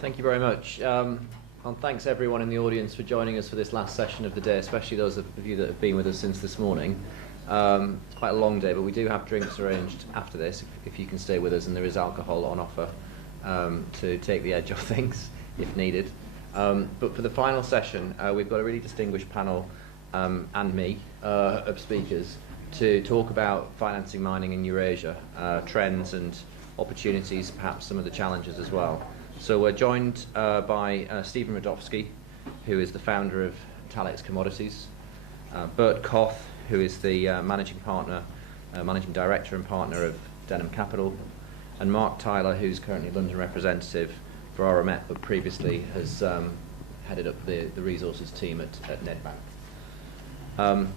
Thank you very much. And thanks everyone in the audience for joining us for this last session of the day, especially those of you that have been with us since this morning. It's quite a long day, but we do have drinks arranged after this, if you can stay with us, and there is alcohol on offer to take the edge off things if needed. But for the final session, we've got a really distinguished panel and me of speakers to talk about financing mining in Eurasia, trends and opportunities, perhaps some of the challenges as well. So we're joined by Stephen Rudofsky, who is the founder of Talex Commodities, Bert Koth, who is the managing director and partner of Denham Capital, and Mark Tyler, who's currently London representative for Auramet, but previously has headed up the resources team at Nedbank.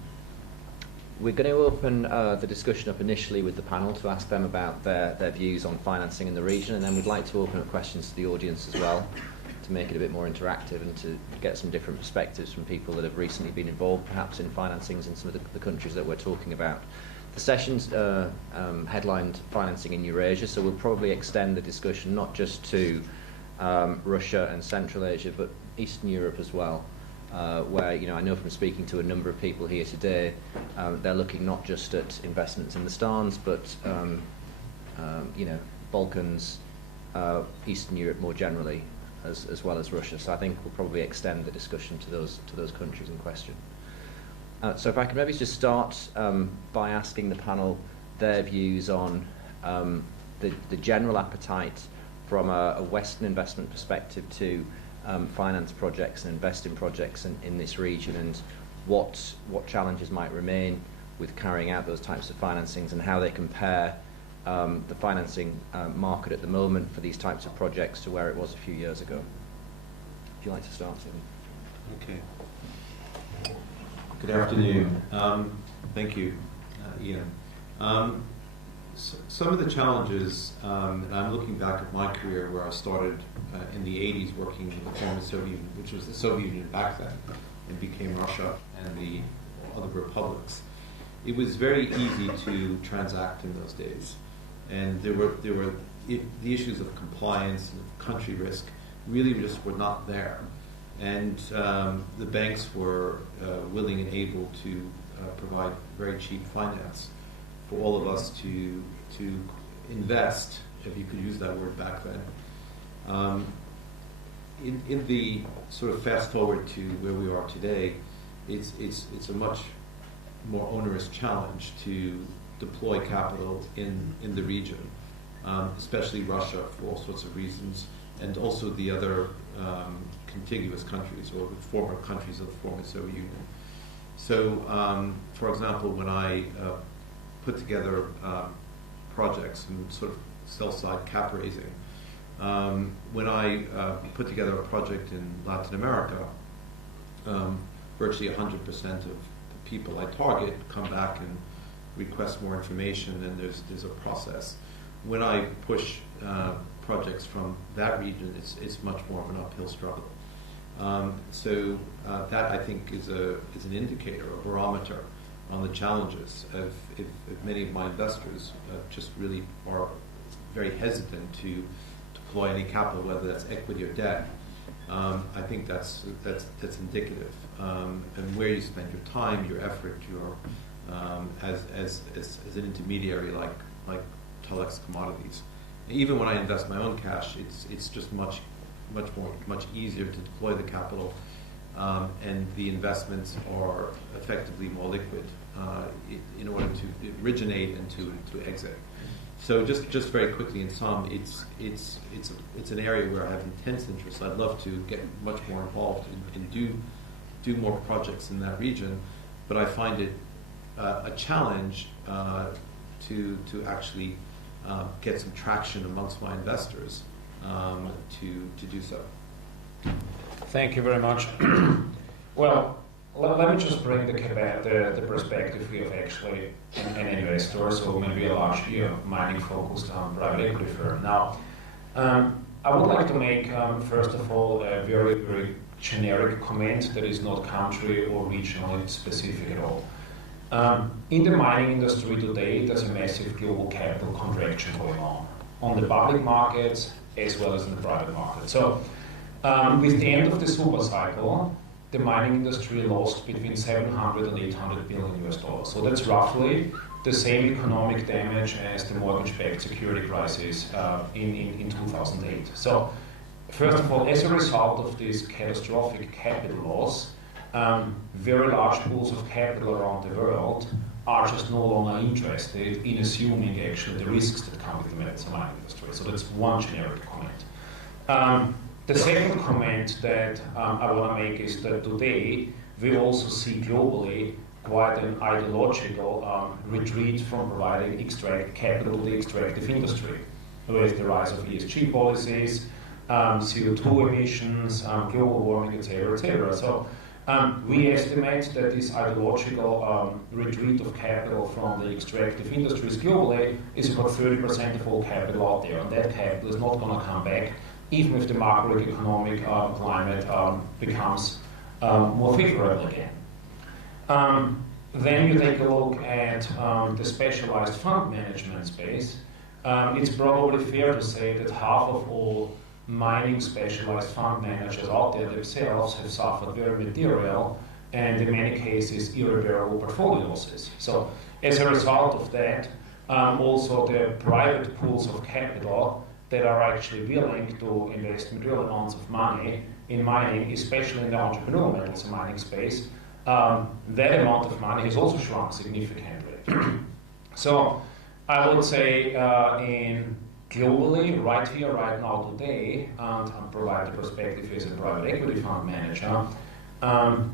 We're going to open the discussion up initially with the panel to ask them about their views on financing in the region, and then we'd like to open up questions to the audience as well to make it a bit more interactive and to get some different perspectives from people that have recently been involved perhaps in financings in some of the countries that we're talking about. The session's headlined financing in Eurasia, so we'll probably extend the discussion not just to Russia and Central Asia, but Eastern Europe as well. Where, I know from speaking to a number of people here today, they're looking not just at investments in the Stans, but Balkans, Eastern Europe more generally, as well as Russia. So I think we'll probably extend the discussion to those countries in question. So if I could maybe just start by asking the panel their views on the general appetite from a Western investment perspective to finance projects and invest in projects in this region, and what challenges might remain with carrying out those types of financings, and how they compare the financing market at the moment for these types of projects to where it was a few years ago. Would you like to start, Stephen? Okay. Good afternoon. Thank you, Ian. Some of the challenges, and I'm looking back at my career where I started in the 80s working in the former Soviet Union, which was the Soviet Union back then, and became Russia and the other republics. It was very easy to transact in those days, and there were the issues of compliance and country risk really just were not there, and the banks were willing and able to provide very cheap finance for all of us to invest, if you could use that word back then. In the sort of fast forward to where we are today, it's a much more onerous challenge to deploy capital in the region, especially Russia for all sorts of reasons, and also the other contiguous countries or the former countries of the former Soviet Union. So, for example, when I put together projects and sort of sell-side cap raising. When I put together a project in Latin America, virtually 100% of the people I target come back and request more information, and there's a process. When I push projects from that region, it's much more of an uphill struggle. So that, I think, is an indicator, a barometer on the challenges of if many of my investors just really are very hesitant to deploy any capital, whether that's equity or debt. I think that's indicative, and where you spend your time, your effort, your as an intermediary like Talex Commodities. Even when I invest my own cash, it's just much easier to deploy the capital. And the investments are effectively more liquid in order to originate and to exit. So just very quickly, in sum, it's an area where I have intense interest. I'd love to get much more involved and do more projects in that region, but I find it a challenge to actually get some traction amongst my investors to do so. Thank you very much. Well, let me just bring the perspective of actually an investor, so maybe a large mining focused on private equity firm. Now, I would like to make, first of all, a very, very generic comment that is not country or regionally specific at all. In the mining industry today, there's a massive global capital contraction going on. On the public markets, as well as in the private market. So with the end of the super cycle, the mining industry lost between 700 and 800 billion US dollars. So that's roughly the same economic damage as the mortgage-backed security crisis in 2008. So first of all, as a result of this catastrophic capital loss, very large pools of capital around the world are just no longer interested in assuming actually the risks that come with the metals and mining industry. So that's one generic comment. The second comment that I want to make is that today we also see globally quite an ideological retreat from providing capital to the extractive industry, with the rise of ESG policies, CO2 emissions, global warming, etc., etc. So we estimate that this ideological retreat of capital from the extractive industries globally is about 30% of all capital out there, and that capital is not going to come back even if the macroeconomic climate becomes more favorable again. Then you take a look at the specialized fund management space. It's probably fair to say that half of all mining specialized fund managers out there themselves have suffered very material and in many cases irreparable portfolio losses. So as a result of that, also the private pools of capital that are actually willing to invest material amounts of money in mining, especially in the entrepreneurial metals and mining space, that amount of money has also shrunk significantly. So I would say globally, right here, right now, today, and provide the perspective as a private equity fund manager,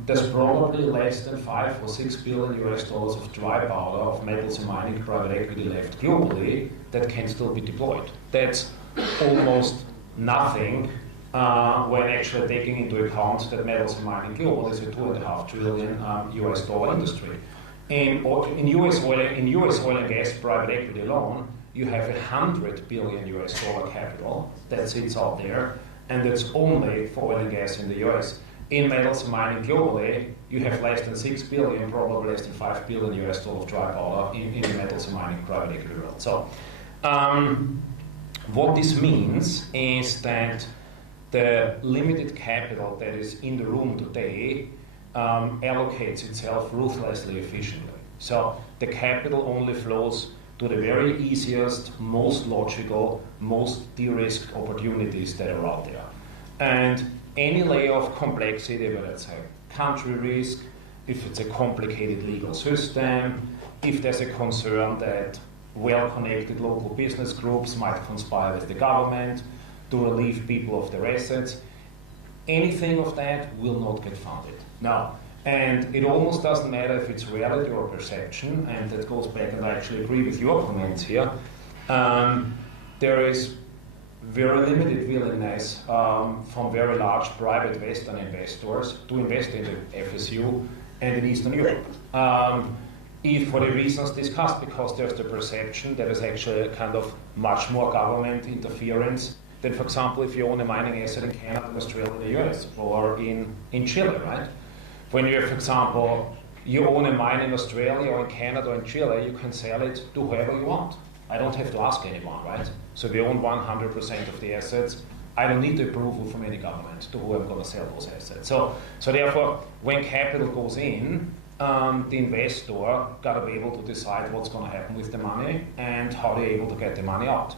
there's probably less than 5 or 6 billion US dollars of dry powder of metals and mining private equity left globally that can still be deployed. That's almost nothing when actually taking into account that metals and mining global is a $2.5 trillion US dollar industry. In US oil and gas private equity alone, you have $100 billion US dollar capital that sits out there, and that's only for oil and gas in the US. In metals and mining globally, you have less than 6 billion, probably less than 5 billion US dollars of dry powder in the metals and mining private equity world. So, what this means is that the limited capital that is in the room today allocates itself ruthlessly efficiently. So the capital only flows to the very easiest, most logical, most de-risked opportunities that are out there. And any layer of complexity, whether it's a country risk, if it's a complicated legal system, if there's a concern that well-connected local business groups might conspire with the government to relieve people of their assets, anything of that will not get funded. Now, and it almost doesn't matter if it's reality or perception, and that goes back, and I actually agree with your comments here. There is very limited willingness from very large private Western investors to invest in the FSU and in Eastern Europe. If for the reasons discussed, because there's the perception that there's actually kind of much more government interference than, for example, if you own a mining asset in Canada, Australia, the US, or in Chile, right? When you have, for example, you own a mine in Australia or in Canada or in Chile, you can sell it to whoever you want. I don't have to ask anyone, right? So if you own 100% of the assets, I don't need the approval from any government to who I'm going to sell those assets. So therefore, when capital goes in, the investor got to be able to decide what's going to happen with the money and how they're able to get the money out.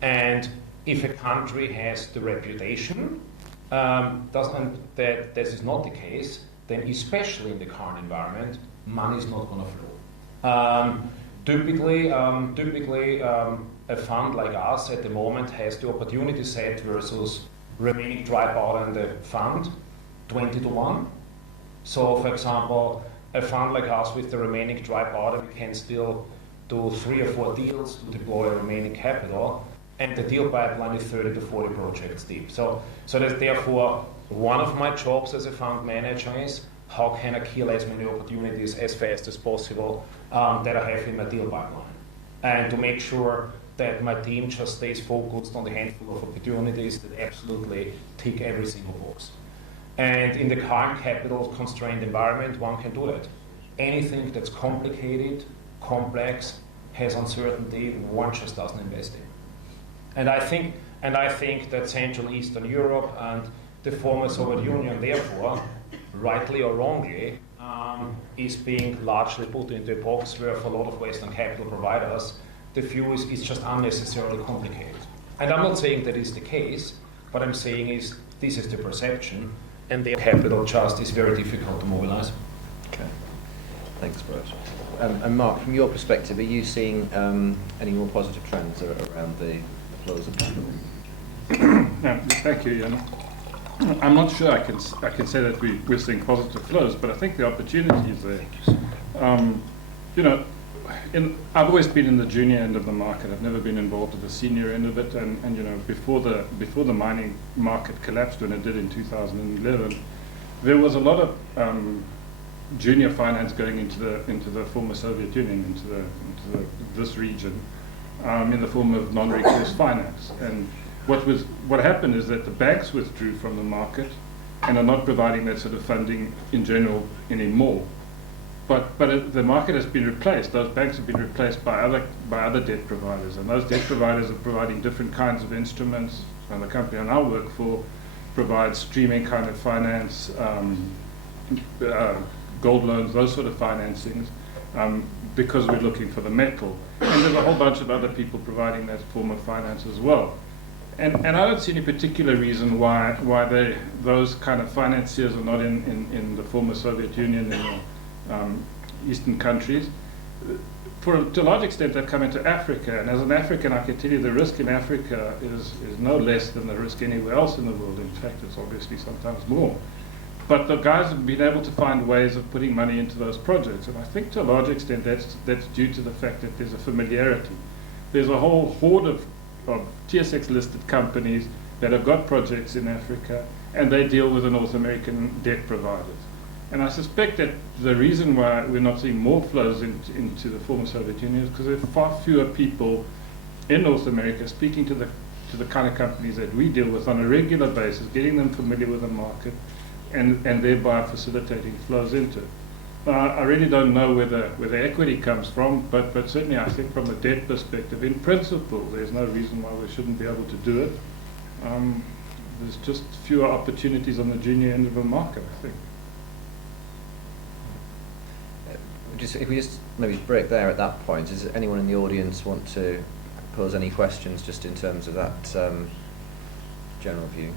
And if a country has the reputation that this is not the case, then especially in the current environment, money is not going to flow. Typically, a fund like us at the moment has the opportunity set versus remaining dry powder in the fund 20-1. So, for example, a fund like us with the remaining dry powder, we can still do 3 or 4 deals to deploy remaining capital, and the deal pipeline is 30 to 40 projects deep. So that therefore, one of my jobs as a fund manager is how can I kill as many opportunities as fast as possible that I have in my deal pipeline, and to make sure that my team just stays focused on the handful of opportunities that absolutely tick every single box. And in the current capital-constrained environment, one can do it. Anything that's complicated, complex, has uncertainty, one just doesn't invest in. And I think And I think that Central and Eastern Europe and the former Soviet Union, therefore, rightly or wrongly, is being largely put into a box where for a lot of Western capital providers, the view is just unnecessarily complicated. And I'm not saying that is the case, what I'm saying is this is the perception, and the capital just is very difficult to mobilize. Okay, thanks, Bert. And Mark, from your perspective, are you seeing any more positive trends around the flows of capital? Yeah, thank you, Jan. I'm not sure I can say that we're seeing positive flows, but I think the opportunity is there. You know, I've always been in the junior end of the market. I've never been involved at the senior end of it. And you know, before the mining market collapsed, when it did in 2011, there was a lot of junior finance going into the former Soviet Union, into this region, in the form of non-recourse finance. And what happened is that the banks withdrew from the market and are not providing that sort of funding in general anymore. But the market has been replaced. Those banks have been replaced by other debt providers, and those debt providers are providing different kinds of instruments. And the company I now work for provides streaming kind of finance, gold loans, those sort of financings, because we're looking for the metal. And there's a whole bunch of other people providing that form of finance as well. And I don't see any particular reason why those kind of financiers are not in the former Soviet Union and Eastern countries. To a large extent, they've come into Africa, and as an African, I can tell you the risk in Africa is no less than the risk anywhere else in the world. In fact, it's obviously sometimes more. But the guys have been able to find ways of putting money into those projects, and I think to a large extent that's due to the fact that there's a familiarity. There's a whole horde of TSX-listed companies that have got projects in Africa, and they deal with the North American debt providers. And I suspect that the reason why we're not seeing more flows into the former Soviet Union is because there are far fewer people in North America speaking to the kind of companies that we deal with on a regular basis, getting them familiar with the market, and thereby facilitating flows into it. I really don't know where the equity comes from, but certainly I think from a debt perspective, in principle, there's no reason why we shouldn't be able to do it. There's just fewer opportunities on the junior end of the market, I think. If we just maybe break there at that point, does anyone in the audience want to pose any questions just in terms of that general view?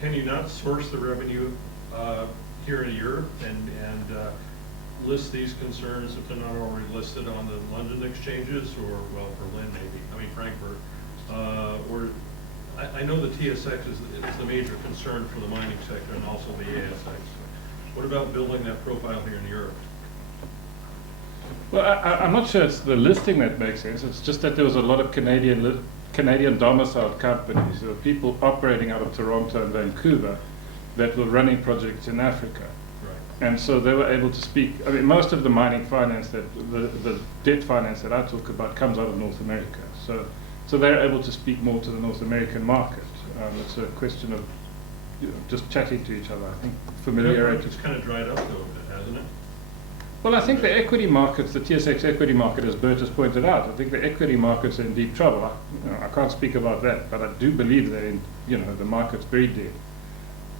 Can you not source the revenue here in Europe and list these concerns if they're not already listed on the London exchanges, or, well, Berlin maybe, I mean Frankfurt, or I know the TSX is the major concern for the mining sector and also the ASX. What about building that profile here in Europe? Well, I'm not sure it's the listing that makes sense. It's just that there was a lot of Canadian domiciled companies. There were people operating out of Toronto and Vancouver that were running projects in Africa. Right. And so they were able to speak. I mean, most of the mining finance, the debt finance that I talk about comes out of North America. So they're able to speak more to the North American market. It's a question of just chatting to each other. I think familiarity. It's kind of dried up though a bit, hasn't it? Well, I think the equity markets, the TSX equity market, as Bert has pointed out, I think the equity markets are in deep trouble. I can't speak about that, but I do believe they're in, the market's very dead.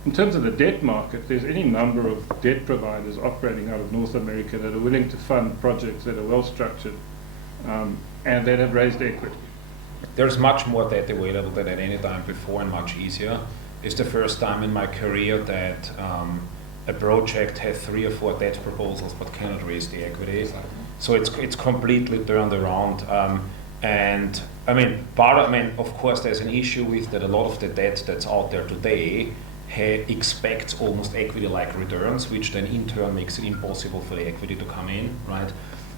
In terms of the debt market, there's any number of debt providers operating out of North America that are willing to fund projects that are well structured and that have raised equity. There's much more debt available than at any time before and much easier. It's the first time in my career that a project has 3 or 4 debt proposals but cannot raise the equity. So it's completely turned around. And I mean, of course, there's an issue with that a lot of the debt that's out there today expects almost equity-like returns, which then in turn makes it impossible for the equity to come in, right?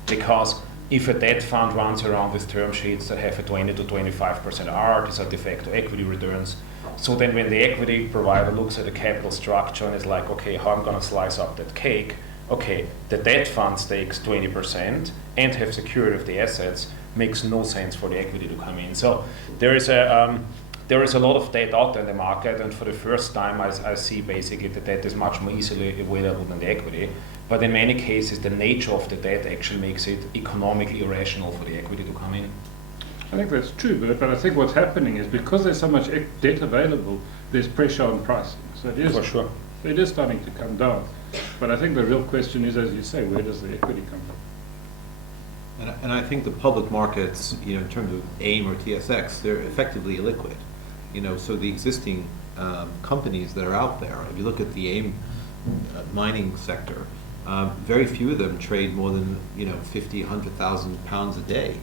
Because if a debt fund runs around with term sheets that have a 20 to 25% R, these are de facto equity returns. So then when the equity provider looks at the capital structure and is like, okay, how I'm going to slice up that cake? Okay, the debt fund takes 20% and have security of the assets, makes no sense for the equity to come in. So there is a lot of debt out there in the market, and for the first time I see basically the debt is much more easily available than the equity. But in many cases, the nature of the debt actually makes it economically irrational for the equity to come in. I think that's true, but I think what's happening is because there's so much debt available, there's pressure on pricing. So it is, For sure. it is starting to come down. But I think the real question is, as you say, where does the equity come from? And I think the public markets, in terms of AIM or TSX, they're effectively illiquid. So the existing companies that are out there, if you look at the AIM mining sector, very few of them trade more than 50, 100,000 pounds a day.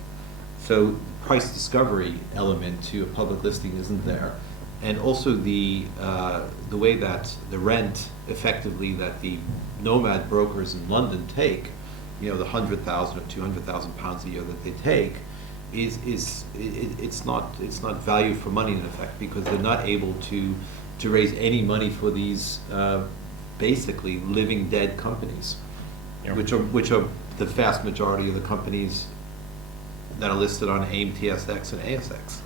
So price discovery element to a public listing isn't there, and also the way that the rent effectively that the nomad brokers in London take, the 100,000 or 200,000 pounds a year that they take, it's not value for money in effect, because they're not able to raise any money for these basically living dead companies, which are the vast majority of the companies that are listed on AIM, TSX, and ASX.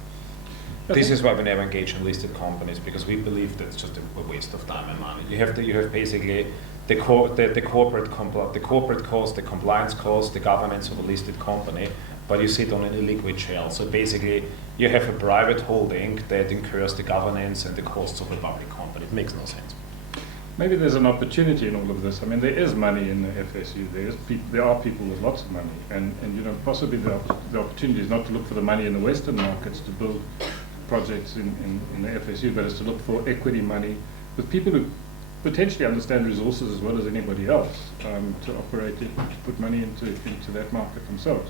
This is why we never engage in listed companies, because we believe that's just a waste of time and money. You have basically the corporate cost, the compliance cost, the governance of a listed company, but you sit on an illiquid shell. So basically, you have a private holding that incurs the governance and the costs of a public company. It makes no sense. Maybe there's an opportunity in all of this. I mean, there is money in the FSU. There are people with lots of money, and possibly the opportunity is not to look for the money in the Western markets to build projects in the FSU, but is to look for equity money with people who potentially understand resources as well as anybody else, to operate it, to put money into that market themselves.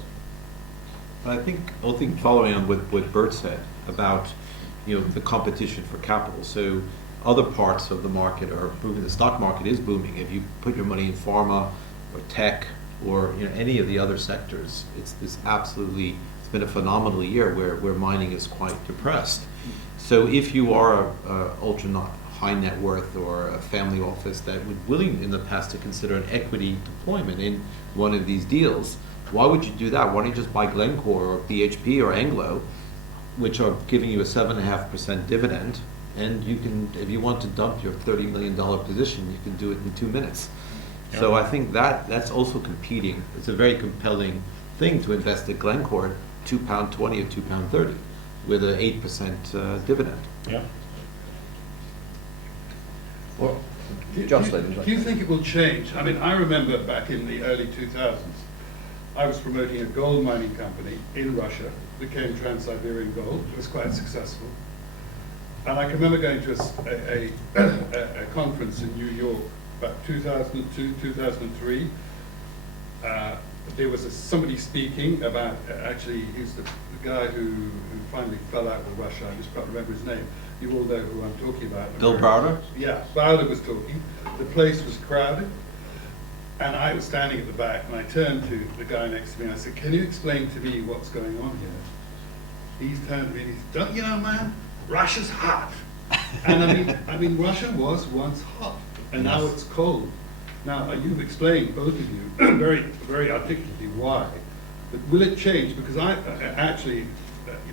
I think following on what Bert said about the competition for capital. So other parts of the market are booming. The stock market is booming. If you put your money in pharma or tech or any of the other sectors, it's been a phenomenal year where mining is quite depressed. So if you are a ultra high net worth or a family office that would willing in the past to consider an equity deployment in one of these deals, why would you do that? Why don't you just buy Glencore or BHP or Anglo, which are giving you a 7.5% dividend, and you can, if you want to dump your $30 million position, you can do it in 2 minutes. Yep. So I think that's also competing. It's a very compelling thing to invest at Glencore at £2.20 or £2.30 with an 8% dividend. Yeah. Well, Jocelyn, do you think it will change? I mean, I remember back in the early 2000s, I was promoting a gold mining company in Russia, became Trans-Siberian Gold. It was quite successful. And I can remember going to a conference in New York about 2002, 2003. There was somebody speaking about, actually, he's the guy who finally fell out with Russia. I just can't remember his name. You all know who I'm talking about. Bill Browder? Yeah, Browder was talking. The place was crowded. And I was standing at the back, and I turned to the guy next to me, and I said, "Can you explain to me what's going on here?" He's turned to me, and he said, "Don't you know, man, Russia's hot." And I mean, Russia was once hot, and now it's cold. Now, you've explained, both of you, very, very articulately why. But will it change? Because I actually,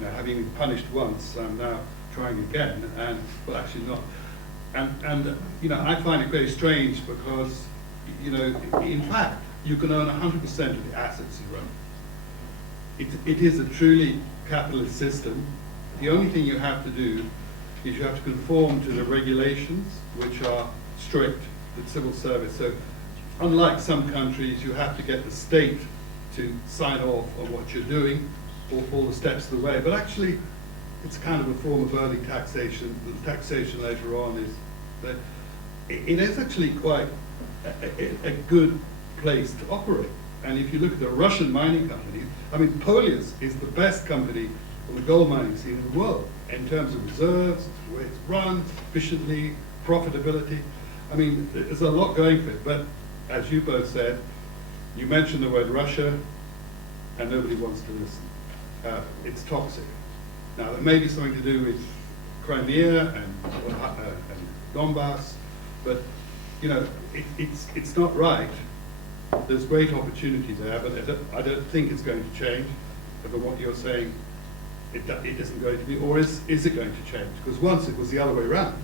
having been punished once, I'm now trying again, and, well, actually not. And I find it very strange because, in fact, you can own 100% of the assets you run. It is a truly capitalist system. The only thing you have to do is you have to conform to the regulations, which are strict, the civil service. So unlike some countries, you have to get the state to sign off on what you're doing, or all the steps of the way. But actually, it's kind of a form of early taxation. The taxation later on is that it is actually quite a good place to operate. And if you look at the Russian mining companies, I mean, Polius is the best company on the gold mining scene in the world in terms of reserves, the way it's run, efficiently, profitability. I mean, there's a lot going for it. But as you both said, you mentioned the word Russia, and nobody wants to listen. It's toxic. Now, there may be something to do with Crimea and Donbass, but it's not right. There's great opportunity there, but I don't think it's going to change. But what you're saying, it isn't going to be, or is it going to change? Because once it was the other way around.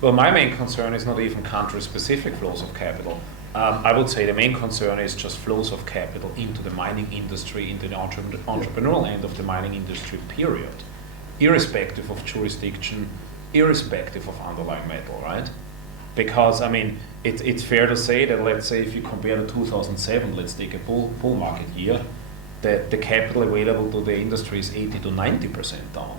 Well, my main concern is not even country-specific flows of capital. I would say the main concern is just flows of capital into the mining industry, into the entrepreneurial end of the mining industry, period, irrespective of jurisdiction, irrespective of underlying metal, right? Because, I mean, it's fair to say that, let's say, if you compare to 2007, let's take a bull market year, that the capital available to the industry is 80 to 90% down.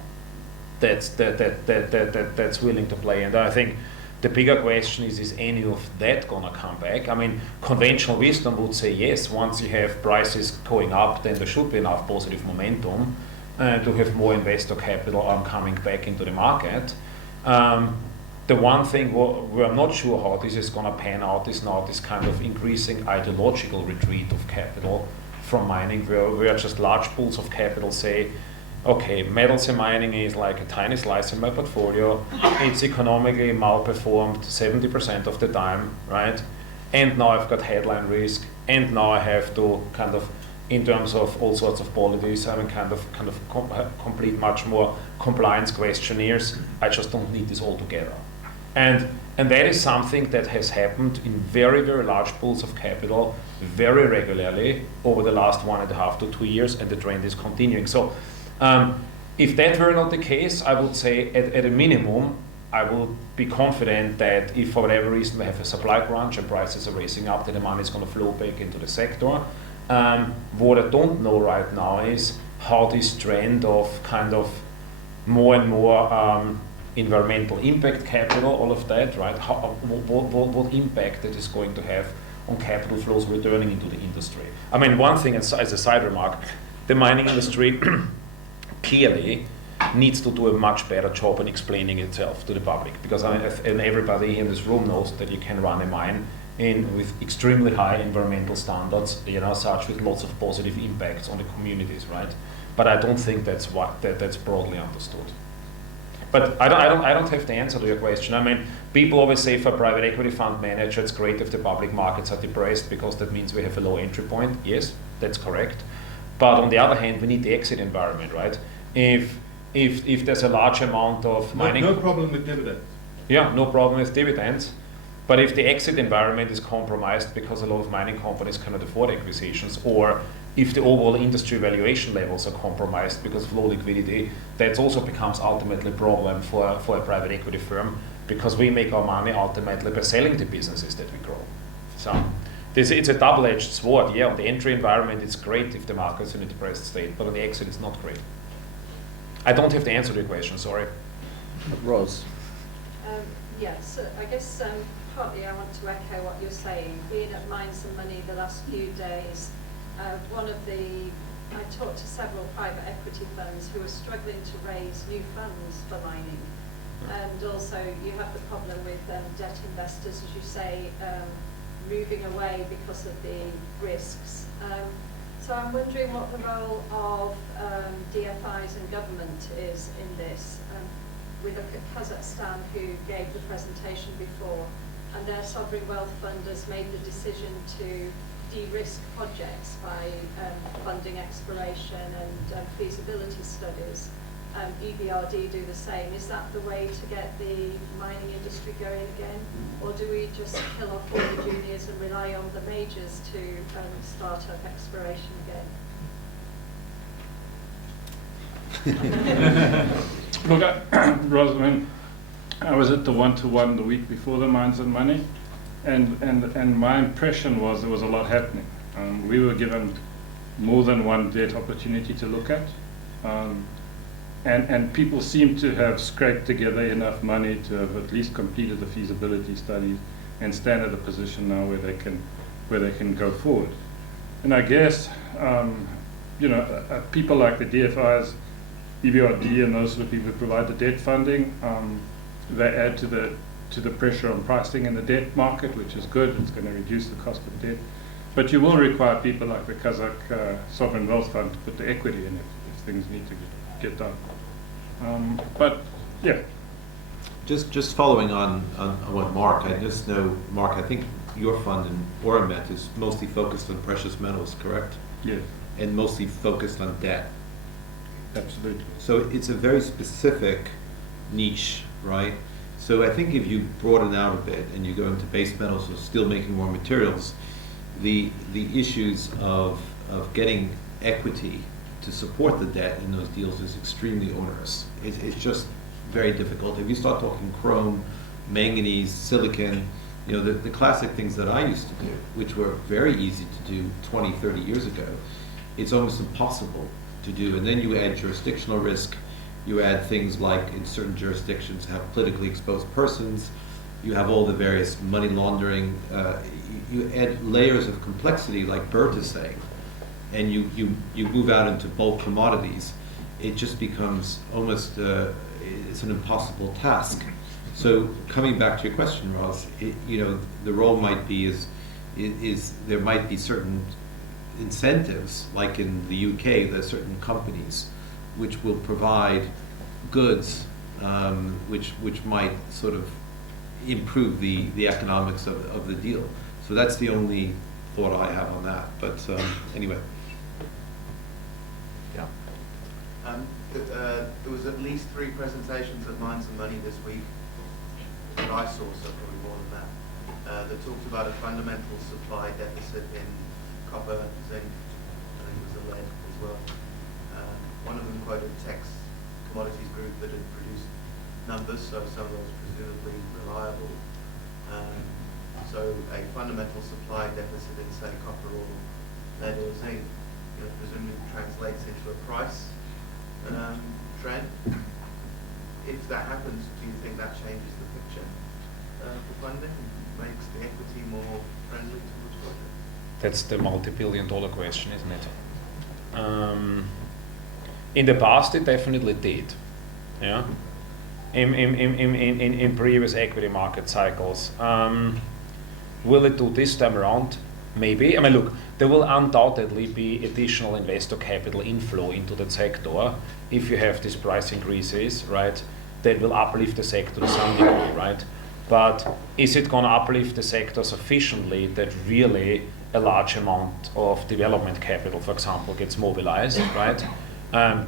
That's willing to play. And I think the bigger question is any of that gonna come back? I mean, conventional wisdom would say yes, once you have prices going up, then there should be enough positive momentum to have more investor capital coming back into the market. The one thing where I'm not sure how this is going to pan out is now this kind of increasing ideological retreat of capital from mining, where just large pools of capital say, okay, metals and mining is like a tiny slice in my portfolio, it's economically malperformed 70% of the time, right? And now I've got headline risk, and now I have to kind of, in terms of all sorts of policies, I mean, kind of complete much more compliance questionnaires. I just don't need this all together. And that is something that has happened in very, very large pools of capital very regularly over the last 1.5 to 2 years, and the trend is continuing. So if that were not the case, I would say at a minimum, I would be confident that if for whatever reason we have a supply crunch and prices are racing up, then the money is going to flow back into the sector. What I don't know right now is how this trend of kind of more and more environmental impact capital, all of that, right? What impact that is going to have on capital flows returning into the industry. I mean, one thing as a side remark, the mining industry clearly needs to do a much better job in explaining itself to the public, because and everybody in this room knows that you can run a mine with extremely high environmental standards, such with lots of positive impacts on the communities, right? But I don't think that's broadly understood. But I don't have the answer to your question. I mean, people always say for a private equity fund manager, it's great if the public markets are depressed because that means we have a low entry point. Yes, that's correct. But on the other hand, we need the exit environment, right? If there's a large amount of mining, no problem with dividends. Yeah, no problem with dividends. But if the exit environment is compromised because a lot of mining companies cannot afford acquisitions, or if the overall industry valuation levels are compromised because of low liquidity, that also becomes ultimately a problem for a private equity firm, because we make our money ultimately by selling the businesses that we grow. So it's a double-edged sword. Yeah, on the entry environment, it's great if the market is in a depressed state, but on the exit, it's not great. I don't have the answer to your question, sorry. Ros. Yes, I guess partly I want to echo what you're saying. Being at Mines and Money the last few days, I talked to several private equity funds who are struggling to raise new funds for mining. And also you have the problem with debt investors, as you say, moving away because of the risks. So I'm wondering what the role of DFIs and government is in this. We look at Kazakhstan, who gave the presentation before, and their sovereign wealth fund has made the decision to de-risk projects by funding exploration and feasibility studies. EBRD do the same. Is that the way to get the mining industry going again? Or do we just kill off all the juniors and rely on the majors to start up exploration again? Look, Rosamund, I was at the one-to-one the week before the Mines and Money, and my impression was there was a lot happening. We were given more than one debt opportunity to look at, and people seem to have scraped together enough money to have at least completed the feasibility studies and stand at a position now where they can go forward. And I guess people like the DFIs, EBRD, and those sort of people who provide the debt funding, they add to the pressure on pricing in the debt market, which is good. It's going to reduce the cost of debt. But you will require people like the Kazakh Sovereign Wealth Fund to put the equity in if things need to get done. But yeah. Just following on what Mark, I just know, Mark, I think your fund in Auramet is mostly focused on precious metals, correct? Yes. And mostly focused on debt. Absolutely. So it's a very specific niche, right? So I think if you broaden out a bit and you go into base metals or steel making more materials, the issues of getting equity to support the debt in those deals is extremely onerous. It's just very difficult. If you start talking chrome, manganese, silicon, you know, the classic things that I used to do, which were very easy to do 20, 30 years ago, it's almost impossible to do. And then you add jurisdictional risk, you add things like in certain jurisdictions have politically exposed persons, you have all the various money laundering, you add layers of complexity like Bert is saying, and you move out into bulk commodities, it just becomes almost, it's an impossible task. So coming back to your question, Ross, you know, the role might be is there might be certain incentives, like in the UK, there's certain companies which will provide goods which might sort of improve the economics of the deal. So that's the only thought I have on that. But anyway. Yeah. There was at least 3 presentations at Mines and Money this week that I saw, so probably more than that, that talked about a fundamental supply deficit in copper, zinc, I think it was the lead as well. One of them quoted Talex Commodities Group that had produced numbers, so some of those presumably reliable. So a fundamental supply deficit in, say, copper or lead or zinc, you know, presumably translates into a price trend. If that happens, do you think that changes the picture for funding, makes the equity more friendly towards projects? That's the multi-billion-dollar question, isn't it? In the past, it definitely did. Yeah. In previous equity market cycles, will it do this time around? Maybe. I mean, look, there will undoubtedly be additional investor capital inflow into that sector if you have these price increases, right? That will uplift the sector to some degree, right? But is it going to uplift the sector sufficiently that really a large amount of development capital, for example, gets mobilized, right?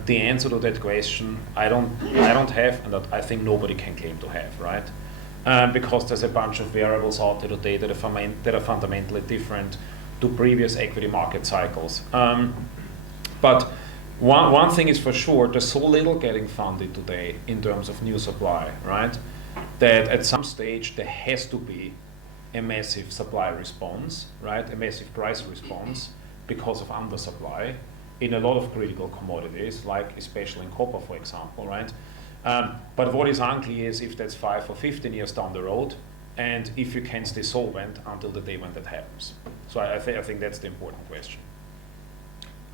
The answer to that question, I don't have, and that I think nobody can claim to have, right? Because there's a bunch of variables out there today that are fundamentally different to previous equity market cycles. But one thing is for sure, there's so little getting funded today in terms of new supply, right? That at some stage there has to be a massive supply response, right? A massive price response because of undersupply in a lot of critical commodities, like especially in copper, for example, right? But what is unclear is if that's 5 or 15 years down the road, and if you can stay solvent until the day when that happens. So I think that's the important question.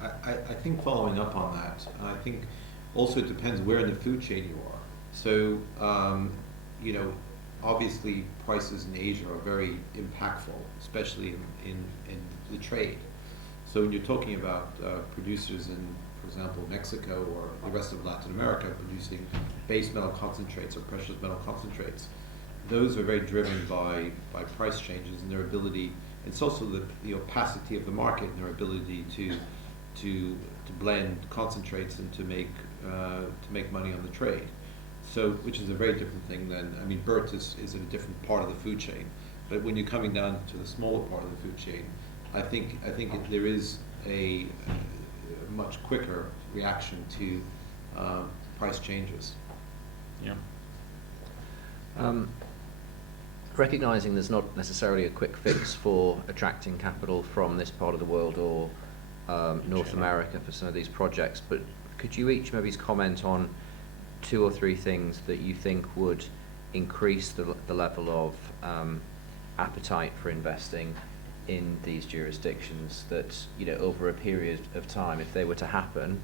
I think following up on that, I think also it depends where in the food chain you are. So, you know, obviously prices in Asia are very impactful, especially in the trade. So when you're talking about producers in, for example, Mexico or the rest of Latin America producing base metal concentrates or precious metal concentrates, those are very driven by price changes and their ability. It's also the opacity of the market and their ability to blend concentrates and to make money on the trade. So, which is a very different thing than, I mean, Bert is in a different part of the food chain, but when you're coming down to the smaller part of the food chain, I think there is a much quicker reaction to price changes. Yeah. Recognizing there's not necessarily a quick fix for attracting capital from this part of the world or North America for some of these projects, but could you each maybe comment on 2 or 3 things that you think would increase the level of appetite for investing in these jurisdictions that, you know, over a period of time, if they were to happen,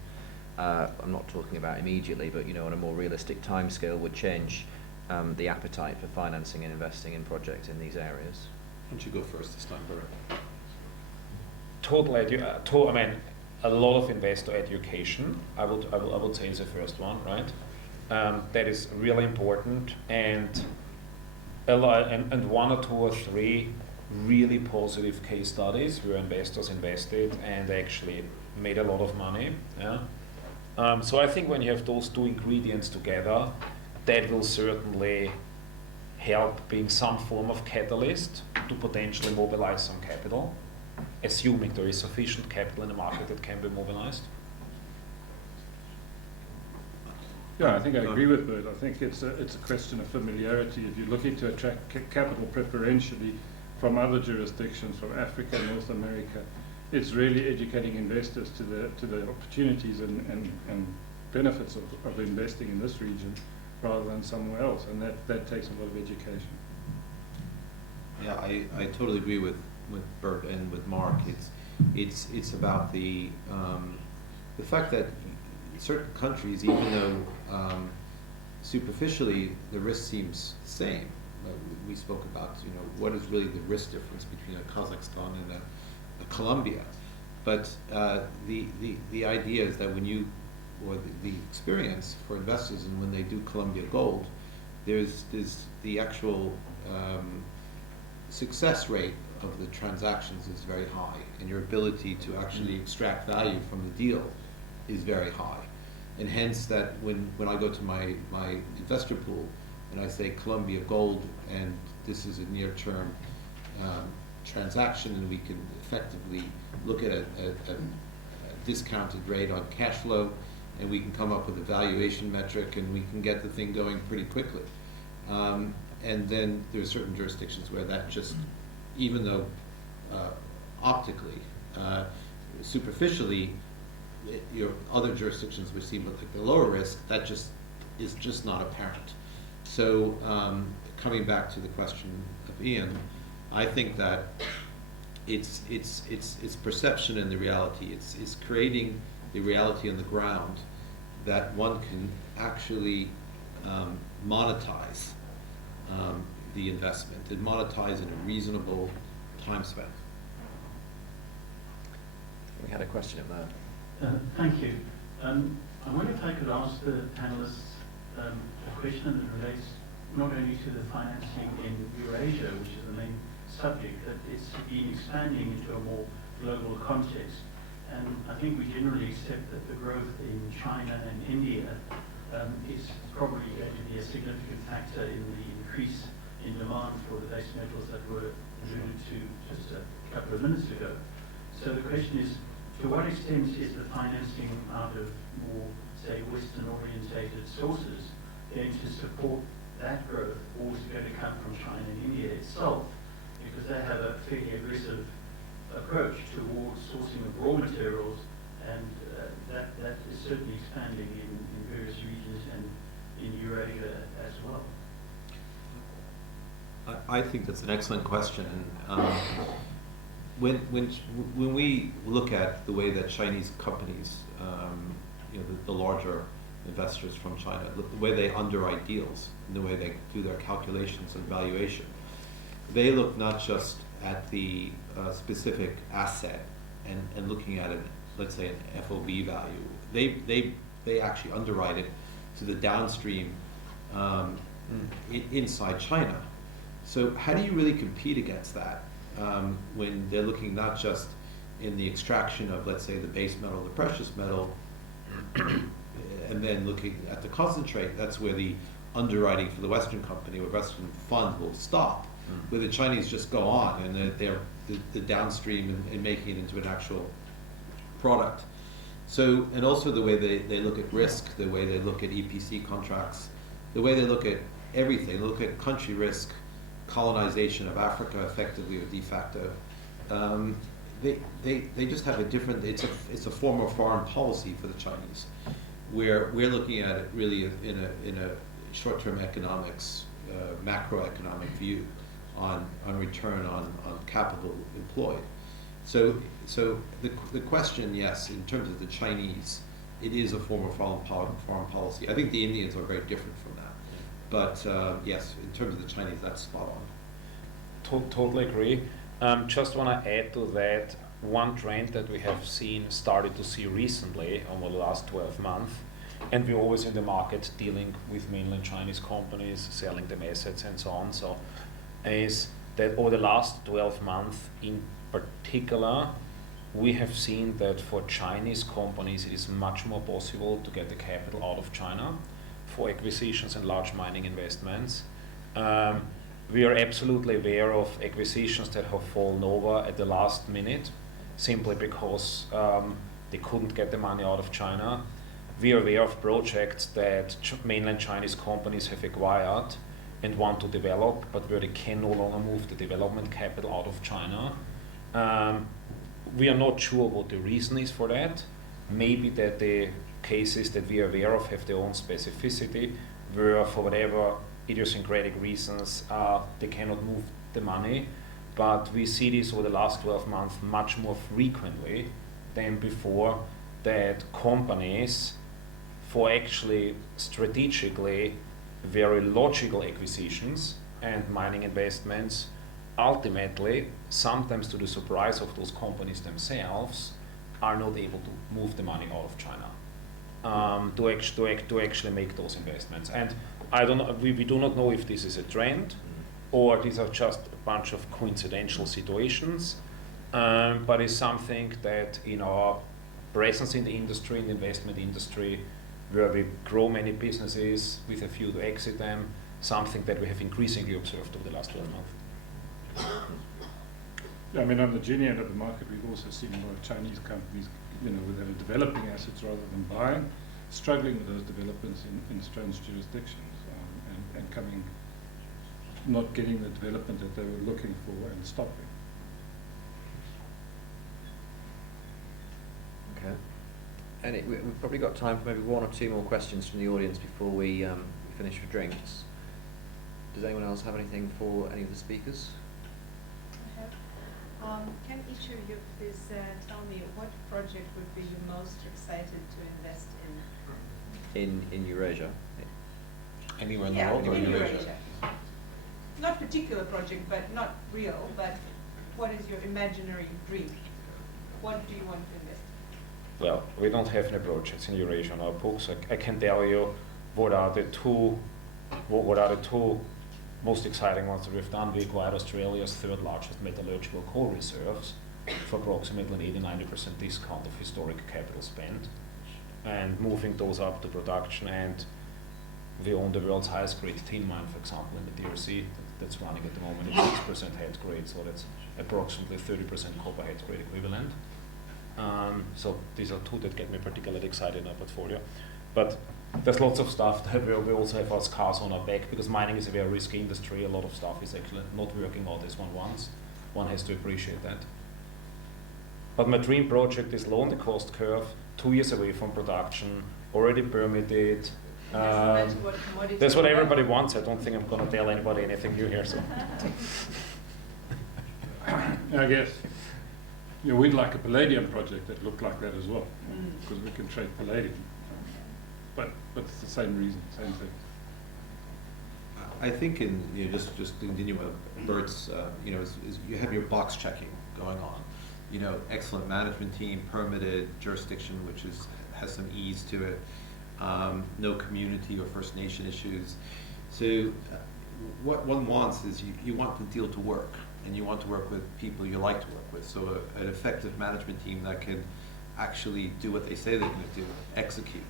I'm not talking about immediately, but, you know, on a more realistic timescale, would change the appetite for financing and investing in projects in these areas? Why don't you go first this time, Bert? I mean, a lot of investor education, I would say is the first one, right? That is really important, and a lot, and 1 or 2 or 3 really positive case studies where investors invested and actually made a lot of money. Yeah. So I think when you have those 2 ingredients together, that will certainly help being some form of catalyst to potentially mobilize some capital, assuming there is sufficient capital in the market that can be mobilized? Yeah, I think I agree with Bert. I think it's a question of familiarity. If you're looking to attract capital preferentially from other jurisdictions, from Africa, North America, it's really educating investors to the opportunities and benefits of investing in this region rather than somewhere else, and that takes a lot of education. Yeah, I totally agree with Bert and with Mark. It's about the fact that certain countries, even though superficially the risk seems the same, we spoke about what is really the risk difference between a Kazakhstan and a Colombia, but the idea is that when you or the experience for investors, and when they do Colombia Gold, there's the actual success rate of the transactions is very high, and your ability to actually extract value from the deal is very high. And hence that when I go to my investor pool and I say Colombia Gold, and this is a near-term transaction, and we can effectively look at a discounted rate on cash flow, and we can come up with a valuation metric, and we can get the thing going pretty quickly. And then there are certain jurisdictions where that just, even though optically, superficially, your other jurisdictions which seem like the lower risk, that is just not apparent. So coming back to the question of Ian, I think that it's perception and the reality. It's creating the reality on the ground that one can actually monetize the investment and monetize in a reasonable time span. We had a question of that. Thank you. I wonder if I could ask the panelists a question that relates not only to the financing in Eurasia, which is the main subject, but it's been expanding into a more global context. And I think we generally accept that the growth in China and India is probably going to be a significant factor in the increase in demand for the base metals that were alluded to just a couple of minutes ago. So the question is, to what extent is the financing out of more, say, Western-orientated sources going to support that growth, or is it going to come from China and India itself? Because they have a fairly aggressive approach towards sourcing of raw materials, and that is certainly expanding in various regions and in Eurasia as well. I think that's an excellent question. When we look at the way that Chinese companies, the larger investors from China, the way they underwrite deals, and the way they do their calculations and valuation, they look not just at the specific asset and looking at it, let's say an FOB value. They actually underwrite it to the downstream inside China. So how do you really compete against that when they're looking not just in the extraction of, let's say, the base metal, the precious metal, and then looking at the concentrate? That's where the underwriting for the Western company or Western fund will stop, where the Chinese just go on and they're the downstream and making it into an actual product. So, and also the way they look at risk, the way they look at EPC contracts, the way they look at everything, they look at country risk, colonization of Africa effectively or de facto. They just have a different, it's a form of foreign policy for the Chinese, where we're looking at it really in a short-term economics, macroeconomic view on return on capital employed. So the question, yes, in terms of the Chinese, it is a form of foreign policy. I think the Indians are very different from that. But yes, in terms of the Chinese, that's spot on. Totally agree. Just want to add to that one trend that we have started to see recently over the last 12 months, and we're always in the market dealing with mainland Chinese companies, selling them assets and so on. So, is that over the last 12 months in particular, we have seen that for Chinese companies it is much more possible to get the capital out of China for acquisitions and large mining investments. we are absolutely aware of acquisitions that have fallen over at the last minute, simply because they couldn't get the money out of China. We are aware of projects that mainland Chinese companies have acquired and want to develop, but where they can no longer move the development capital out of China. We are not sure what the reason is for that. Maybe that the cases that we are aware of have their own specificity, where for whatever idiosyncratic reasons they cannot move the money. But we see this over the last 12 months much more frequently than before, that companies, for actually strategically very logical acquisitions and mining investments, ultimately, sometimes to the surprise of those companies themselves, are not able to move the money out of China to actually make those investments. And I don't know, we do not know if this is a trend or these are just a bunch of coincidental situations, but it's something that in our presence in the industry, in the investment industry, where we grow many businesses with a view to exit them, something that we have increasingly observed over the last 12 months. I mean, on the junior end of the market, we've also seen a lot of Chinese companies, you know, that are developing assets rather than buying, struggling with those developments in strange jurisdictions, and coming, not getting the development that they were looking for and stopping. Okay. And we've probably got time for maybe one or two more questions from the audience before we finish with drinks. Does anyone else have anything for any of the speakers? I have. Can each of you please tell me what project would be you most excited to invest in? In Eurasia? Anywhere in the Yeah, world? in Eurasia. Not particular project, but not real, but what is your imaginary dream? What do you want to invest in? Well, we don't have any projects in Eurasia in our books. I can tell you what are the two most exciting ones that we've done. We acquired Australia's third largest metallurgical coal reserves for approximately an 80-90% discount of historic capital spent, and moving those up to production. And we own the world's highest grade tin mine, for example, in the DRC. That's running at the moment at 6% head grade, so that's approximately 30% copper head grade equivalent. So these are two that get me particularly excited in our portfolio. But there's lots of stuff that we also have our scars on our back, because mining is a very risky industry. A lot of stuff is actually not working out as one wants. One has to appreciate that. But my dream project is low on the cost curve, 2 years away from production, already permitted. That's what everybody wants. I don't think I'm going to tell anybody anything new here. So. I guess, you know, we'd like a palladium project that looked like that as well, because we can trade palladium. But it's the same reason, same thing. I think just to continue with Bert's, is you have your box checking going on. You know, excellent management team, permitted jurisdiction, which has some ease to it. No community or First Nation issues. So what one wants is you want the deal to work, and you want to work with people you like to work with. So an effective management team that can actually do what they say they're going to do, execute.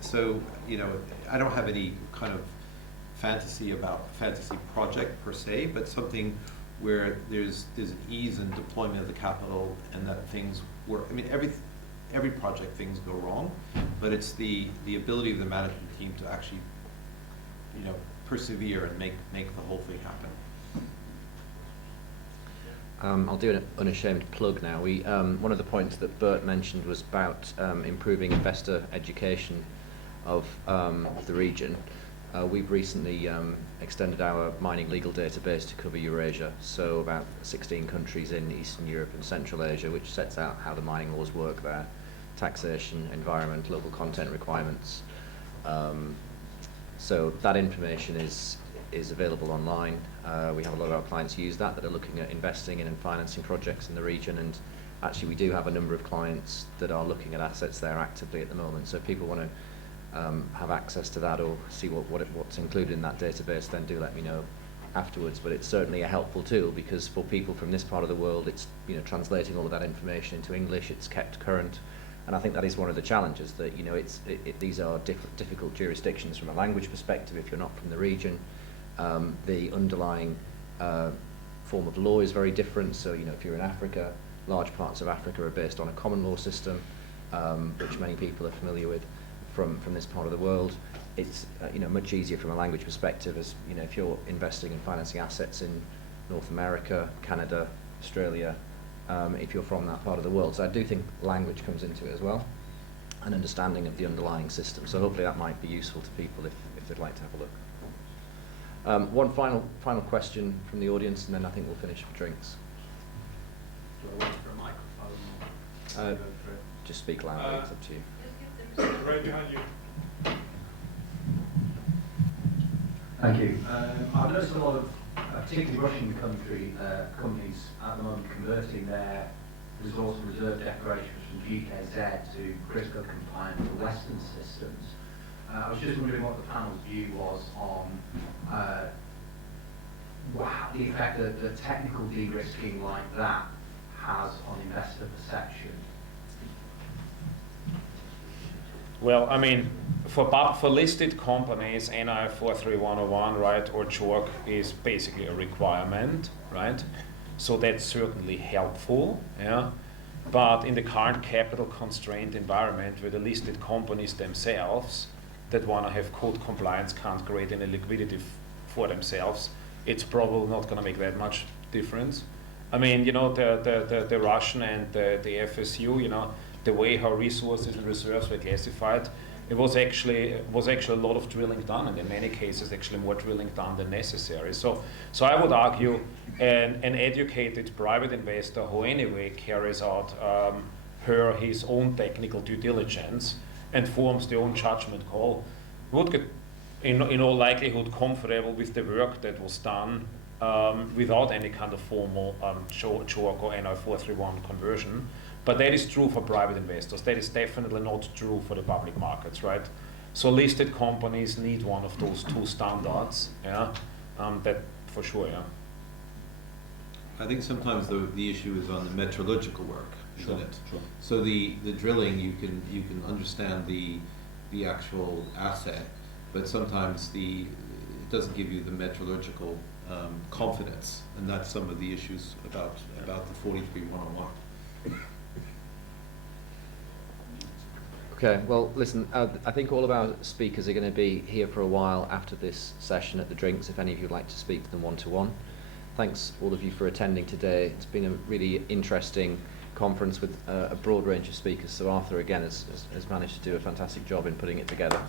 So, you know, I don't have any kind of fantasy project per se, but something where there's an ease in deployment of the capital and that things work. I mean, every project things go wrong, but it's the ability of the management team to actually, you know, persevere and make the whole thing happen. I'll do an unashamed plug now. One of the points that Bert mentioned was about improving investor education of the region. We've recently extended our mining legal database to cover Eurasia, so about 16 countries in Eastern Europe and Central Asia, which sets out how the mining laws work there, taxation, environment, local content requirements. So that information is available online. We have a lot of our clients use that are looking at investing in and financing projects in the region, and actually we do have a number of clients that are looking at assets there actively at the moment. So if people want to have access to that or see what's included in that database, then do let me know afterwards. But it's certainly a helpful tool, because for people from this part of the world, it's, you know, translating all of that information into English, it's kept current. And I think that is one of the challenges, that, you know, these are difficult jurisdictions from a language perspective if you're not from the region. The underlying form of law is very different. So, if you're in Africa, large parts of Africa are based on a common law system, which many people are familiar with from this part of the world. It's much easier from a language perspective, as if you're investing and financing assets in North America, Canada, Australia, if you're from that part of the world. So I do think language comes into it as well, and understanding of the underlying system. So hopefully that might be useful to people if they'd like to have a look. One final question from the audience, and then I think we'll finish for drinks. Do I wait for a microphone? Or Just speak loudly, it's up to you. Right behind you. Thank you. I've noticed a lot of, particularly Russian companies at the moment converting their resource and reserve declarations from GKZ to critical compliant for Western systems. I was just wondering what the panel's view was on the effect that technical de-risking like that has on investor perception. Well, I mean, for listed companies, NI 43101, right, or CHORC is basically a requirement, right? So that's certainly helpful, yeah. But in the current capital constrained environment, where the listed companies themselves that want to have code compliance can't create any liquidity for themselves, it's probably not going to make that much difference. I mean, the Russian and the FSU, the way how resources and reserves were classified, it was actually a lot of drilling done, and in many cases actually more drilling done than necessary. So I would argue an educated private investor who anyway carries out his own technical due diligence and forms their own judgment call would get in all likelihood comfortable with the work that was done without any kind of formal CHORC or NI 431 conversion. But that is true for private investors. That is definitely not true for the public markets, right? So listed companies need one of those two standards, yeah. That for sure, yeah. I think sometimes the issue is on the metallurgical work, isn't it? Sure. So the drilling, you can understand the actual asset, but sometimes it doesn't give you the metallurgical confidence, and that's some of the issues about the 43101. Okay, well, listen, I think all of our speakers are going to be here for a while after this session at the drinks, if any of you would like to speak to them one-to-one. Thanks, all of you, for attending today. It's been a really interesting conference with a broad range of speakers, so Arthur, again, has managed to do a fantastic job in putting it together.